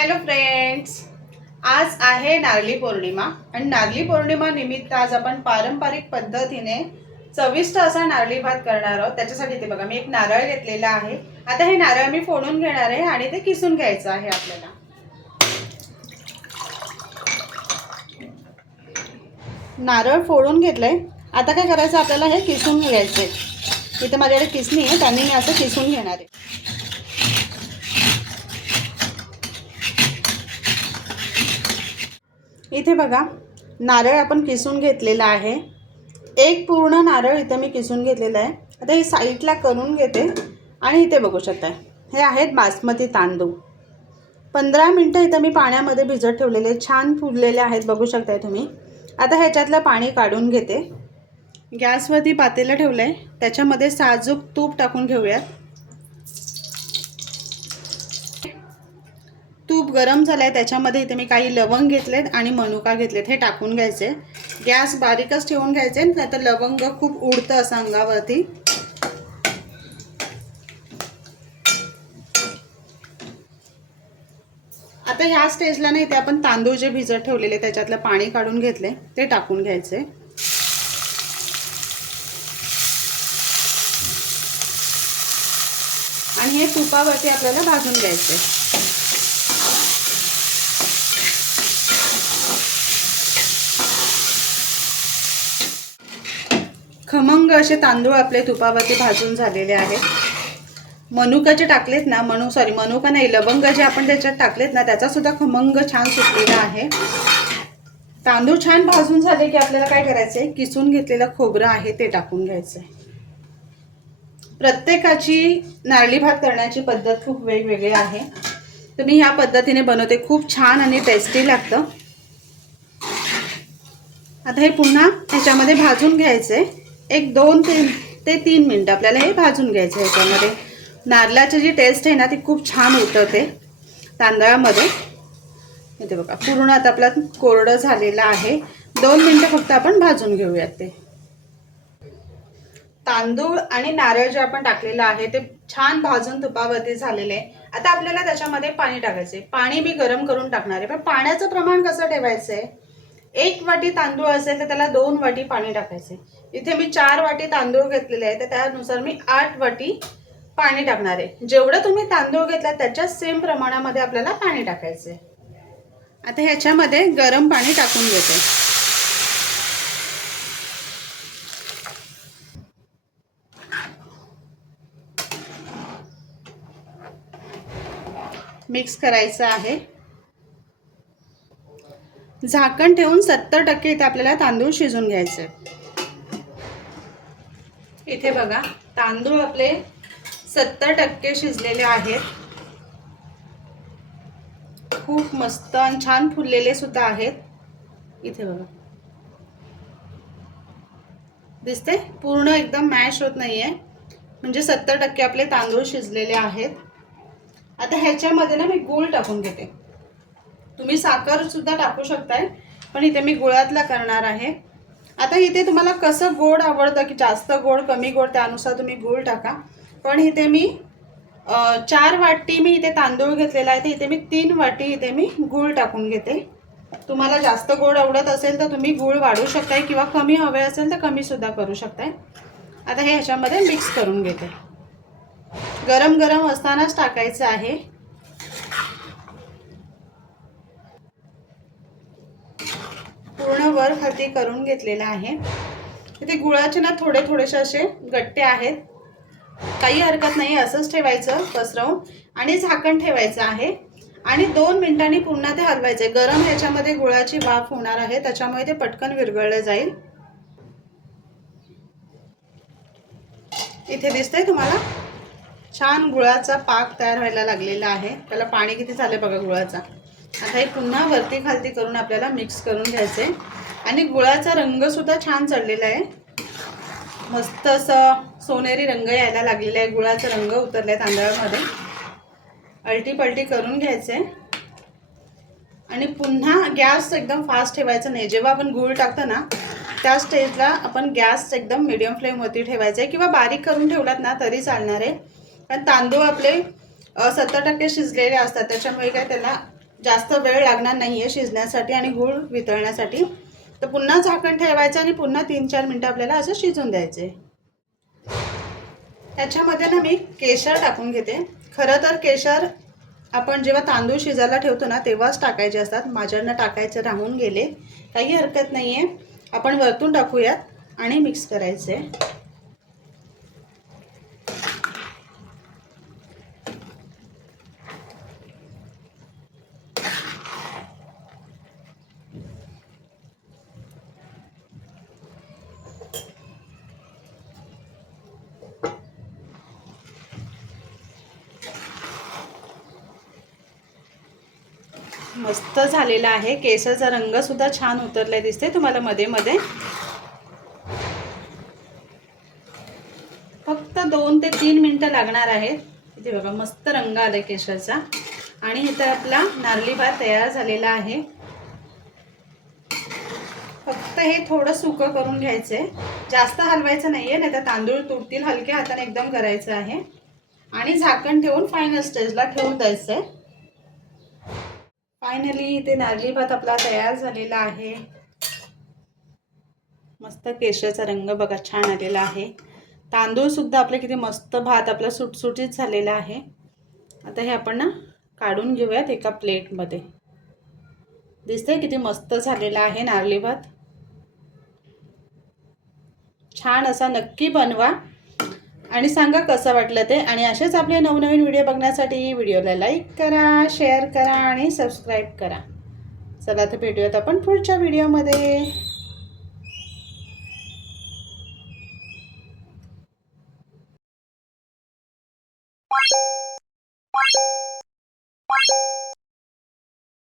Hello friends, आज आहे नारळी पौर्णिमा आणि नारळी पौर्णिमा निमित्त आज आपण पारंपरिक पद्धतीने चविष्ट असा नारळी भात करणार आहोत। त्याच्यासाठी ते बघा मी एक नारळ घेतलेला आहे। आता हे नारळ मी फोडून घेणार आहे आणि ते किसून घ्यायचं आहे आपल्याला। नारळ फोडून घेतलंय। आता काय करायचं आपल्याला हे किसून घ्यायचे। इथे माझ्याकडे किसणी आहे, त्याने मी असं किसून घेणार आहे। इथे बघा नारळ आपण किसून घेतलेला आहे। एक पूर्ण नारळ इथे मी किसून घेतलेला आहे। आता हे साईडला करून घेते आणि इथे बघू शकता हे आहेत बासमती तांदूळ। 15 मिनिटं इथे मी पाण्यामध्ये भिजत ठेवलेले, छान फुललेले आहेत बघू शकताय तुम्ही। आता ह्याच्यातलं पाणी काढून घेते। गॅसवरती पातेलं ठेवलंय, त्याच्यामध्ये साजूक तूप टाकून घेऊयात। तूप गरम झालंय, त्याच्यामध्ये इथे मी काही लवंग घेतलेत आणि मनुका घेतलेत, हे टाकून घ्यायचे। गॅस बारीकच ठेवून घ्यायचे, नाहीतर लवंग खूप उडतं असं अंगावरती। आता ह्या स्टेजला नाही ते आपण तांदूळ जे भिजत ठेवलेले त्याच्यातलं पाणी काढून घेतले ते टाकून घ्यायचे आणि हे तुपावरती आपल्याला भाजून घ्यायचे। खमंग असे तांदूळ आपले तुपावरती भाजून झालेले आहेत। मनुका जे टाकलेत ना, मनुका नाही, लवंग जे आपण त्याच्यात टाकलेत ना, त्याचा सुद्धा खमंग छान सुटलेला आहे। तांदूळ छान भाजून झाले की आपल्याला काय करायचंय, किसून घेतलेलं खोबरं आहे ते टाकून घ्यायचंय। प्रत्येकाची नारळी भात करण्याची पद्धत खूप वेगवेगळी आहे, तर मी ह्या पद्धतीने बनवते, खूप छान आणि टेस्टी लागतं। आता हे पुन्हा ह्याच्यामध्ये भाजून घ्यायचंय। एक 2 ते 3 मिनिटं आपल्याला हे भाजून घ्यायचं। ह्याच्यामध्ये नारळाची जी टेस्ट आहे ना ती खूप छान उतरते तांदळामध्ये। इथे बघा पूर्ण आता आपला कोरडं झालेला आहे। 2 मिनिटं फक्त आपण भाजून घेऊयात। ते तांदूळ आणि नारळ जे आपण टाकलेलं आहे ते छान भाजून तुपावरती झालेले आहे। आता आपल्याला त्याच्यामध्ये पाणी टाकायचे। पाणी मी गरम करून टाकणार आहे, पण पाण्याचं प्रमाण कसं ठेवायचंय, 1 वाटी तांदूळ असेल तर त्याला 2 वाटी पाणी टाकायचे। इथे मी 4 वाटी तांदूळ घेतलेले आहे, तर त्यानुसार मी 8 वाटी पाणी टाकणार आहे। जेवढं तुम्ही तांदूळ घेतला त्याच्या सेम प्रमाणामध्ये आपल्याला पाणी टाकायचे। आता ह्याच्यामध्ये गरम पाणी टाकून घेते। मिक्स करायचं आहे। झाकण ठेवून 70% इथे आपल्याला तांदूळ शिजून घ्यायचे। इथे बघा तांदूळ आपले 70% शिजलेले आहेत। खूप मस्त आणि छान फुललेले सुद्धा आहेत। इथे बघा दिसते, पूर्ण एकदम मॅश होत नाहीये, म्हणजे 70% आपले तांदूळ शिजलेले आहेत। आता ह्याच्यामध्ये ना मी गूळ टाकून घेते। तुम्ही साखर सुद्धा टाकू शकताय, पण इथे मी गुळातला करणार आहे। आता इथे तुम्हाला कसं गोड आवडतं, की जास्त गोड कमी गोड त्यानुसार तुम्ही गूळ टाका। पण इथे मी 4 वाटी मी इथे तांदूळ घेतलेला आहे, तर इथे मी 3 वाटी इथे मी गूळ टाकून घेते। तुम्हाला जास्त गोड आवडत असेल तर तुम्ही गूळ वाढवू शकताय, किंवा कमी हवे असेल तर कमी सुद्धा करू शकताय। आता हे ह्याच्यामध्ये मिक्स करून घेते। गरम गरम असतानाच टाकायचं आहे। पूर्ण वर खाली करून घेतलेला आहे। इथे गुळाचे ना थोडे थोडेसे असे गट्टे आहेत, काही हरकत नाही, असंच ठेवायचं पसरवून आणि झाकण ठेवायचं आहे आणि 2 मिनिटांनी पुन्हा ते हलवायचे। गरम ह्याच्यामध्ये गुळाची वाफ होणार आहे, त्याच्यामुळे ते पटकन विरघळले जाईल। इथे दिसतंय तुम्हाला छान गुळाचा पाक तयार व्हायला लागलेला आहे। त्याला पाणी किती झाले बघा गुळाचा। आता हे पुन्हा वरती खालती करून आपल्याला मिक्स करून घ्यायचे आणि गुळाचा रंग सुद्धा छान चढलेला आहे। मस्त असं सोनेरी रंग यायला लागलेला आहे, गुळाचा रंग उतरलाय तांदळामध्ये। अल्टी पलटी करून घ्यायचे आणि पुन्हा गॅस एकदम फास्ट ठेवायचा नाही। जेव्हा आपण गूळ टाकतो ना त्या स्टेजला आपण गॅस एकदम मीडियम फ्लेमवरती ठेवायचा आहे, किंवा बारीक करून ठेवलात ना तरी चालणार आहे। पण तांदूळ आपले 70% शिजलेले असतात, त्याच्यामुळे काय त्याला जास्त वेळ लागणार नाही आहे शिजण्यासाठी आणि गूळ वितळण्यासाठी. तर पुन्हा झाकण ठेवायचं आणि पुन्हा 3-4 मिनटं आपल्याला असं शिजून द्यायचे. त्याच्यामध्ये ना मी केशर टाकून घेते. खरं तर केशर आपण जेव्हा तांदूळ शिजायला ठेवतो ना तेव्हाच टाकायचे असतात. माझ्यानं टाकायचं राहून गेले, काही हरकत नाही आहे. आपण वरतून टाकूयात आणि मिक्स करायचे. मस्त झालेला आहे. केसरचा रंग सुद्धा छान उतरलाय दिसते तुम्हाला मध्ये मध्ये. फक्त 2 ते 3 मिनिटं लागणार आहेत. इथे बघा मस्त रंग आलाय केशरचा. आणि इथे आपला नारळी भात तयार झालेला आहे. फक्त हे थोडं सुकं करून घ्यायचंय, जास्त हलवायचं नाहीये, नाही तर तांदूळ तुटतील. हलक्या हाताने एकदम करायचं आहे आणि झाकण ठेवून फायनल स्टेजला ठेवून द्यायचंय. फायनली इथे नारळी भात आपला तयार झालेला आहे. मस्त केशरचा रंग बघा छान आलेला आहे. तांदूळ सुद्धा आपले किती मस्त, भात आपला सुटसुटीत झालेला आहे. आता हे आपण ना काढून घेऊयात एका प्लेटमध्ये. दिसतंय किती मस्त झालेला आहे नारळी भात. छान असा नक्की बनवा आणि सांगा कसं वाटलं ते. आणि असेच आपले नवनवीन व्हिडिओ बघण्यासाठी व्हिडिओला लाईक करा, शेअर करा आणि सबस्क्राईब करा. चला तर भेटूयात आपण पुढच्या व्हिडिओमध्ये.